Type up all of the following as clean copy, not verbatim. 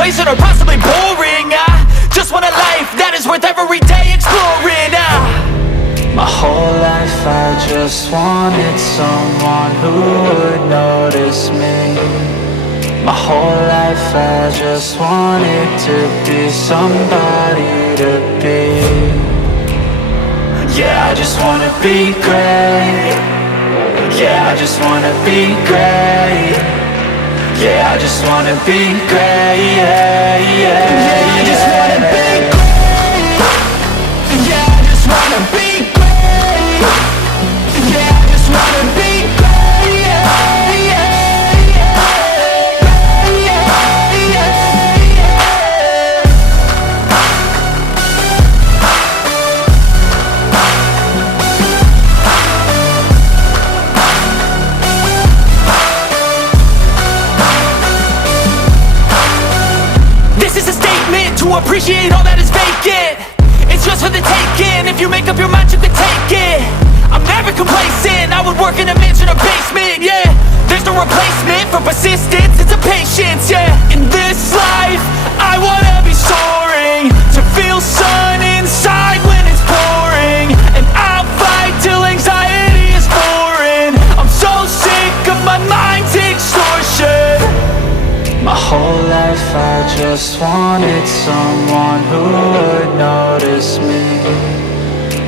complacent or possibly boring. I just want a life that is worth every day exploring. My whole life I just wanted someone who would notice me. My whole life I just wanted to be somebody to be. Yeah, I just wanna be great. Yeah, I just wanna be great. Yeah, I just wanna be great. Yeah, yeah, yeah, I just wanna be great. Yeah, I just wanna be great. Yeah, I just wanna be great. Yeah, yeah, yeah, yeah, yeah, yeah. This is a statement to appreciate all that is vacant. It's just for the taking. If you make up your mind, you can take it. I'm never complacent. I would work in a mansion or basement, yeah. There's no replacement for persistence, it's a patience, yeah. In this life, I wanna be soaring, to feel sun inside when it's pouring. And I'll fight till anxiety is foreign. I'm so sick of my mind's extortion. My whole life I just wanted someone who would notice me.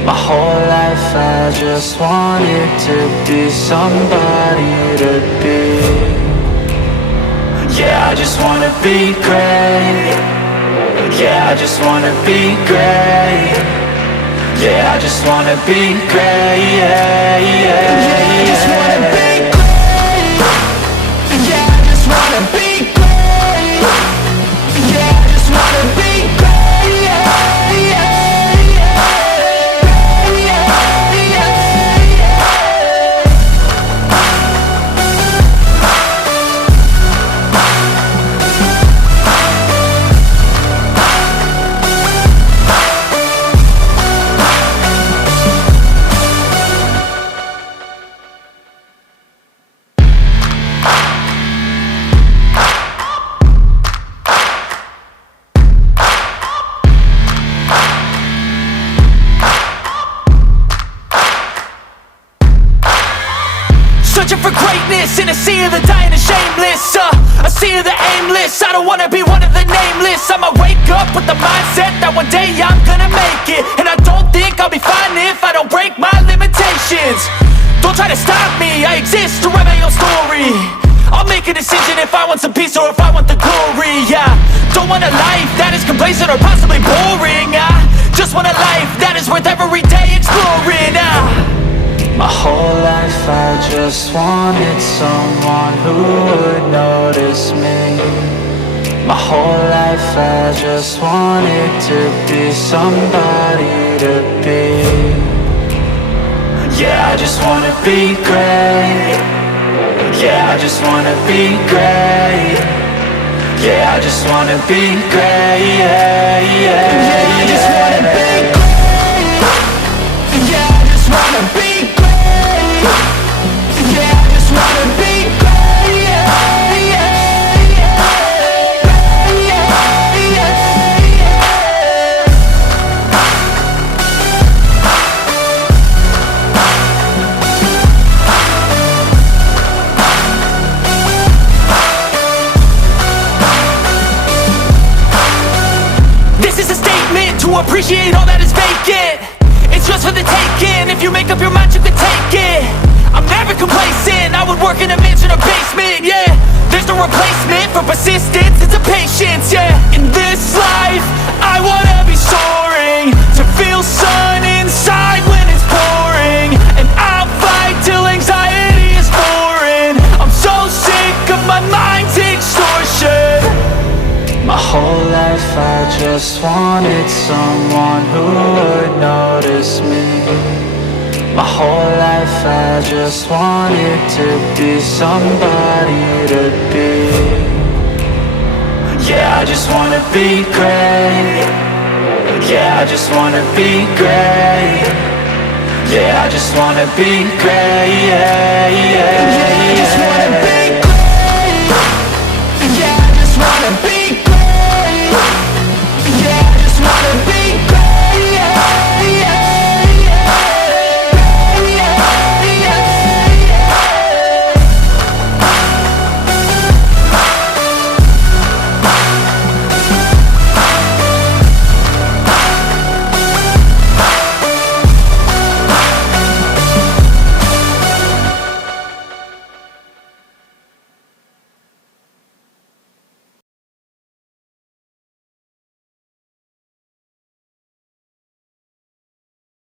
My whole life I just wanted to be somebody to be. Yeah, I just wanna be great. Yeah, I just wanna be great. Yeah, I just wanna be great. Yeah, yeah, yeah, I just wanna be great. Yeah, I just wanna be great. Yeah, I just wanna be great. Yeah, yeah, yeah, yeah, yeah. Searching for greatness in a sea of the dying and shameless, a sea of the aimless. I don't wanna be one of the nameless. I'ma wake up with the mindset that one day I'm gonna make it. And I don't think I'll be fine if I don't break my limitations. Don't try to stop me, I exist to write my own story. I'll make a decision if I want some peace or if I want the glory. Yeah, don't want a life that is complacent or possibly boring. I just want a life that is worth every day exploring. My whole life I just wanted someone who would notice me. My whole life I just wanted to be somebody to be. Yeah, I just wanna be great. Yeah, I just wanna be great. Yeah, I just wanna be great. Yeah, yeah, yeah, I just wanna be great. Yeah, I just wanna be great. Yeah, I just wanna be great. Yeah, yeah, yeah, yeah, yeah, yeah. This is a statement to appreciate all that is vacant. It's just for the taking. If you make up your mind, you can take it. I'm never complacent. I would work in a mansion or basement, yeah. There's no replacement for persistence, it's a patience, yeah. In this life, I wanna be soaring, to feel sun inside when it's pouring. And I'll fight till anxiety is foreign. I'm so sick of my mind's extortion. My whole life I just wanted someone who would notice me. My whole life I just wanted to be somebody to be. Yeah, I just wanna be great. Yeah, I just wanna be great. Yeah, I just wanna be great. Yeah, yeah, yeah, I just wanna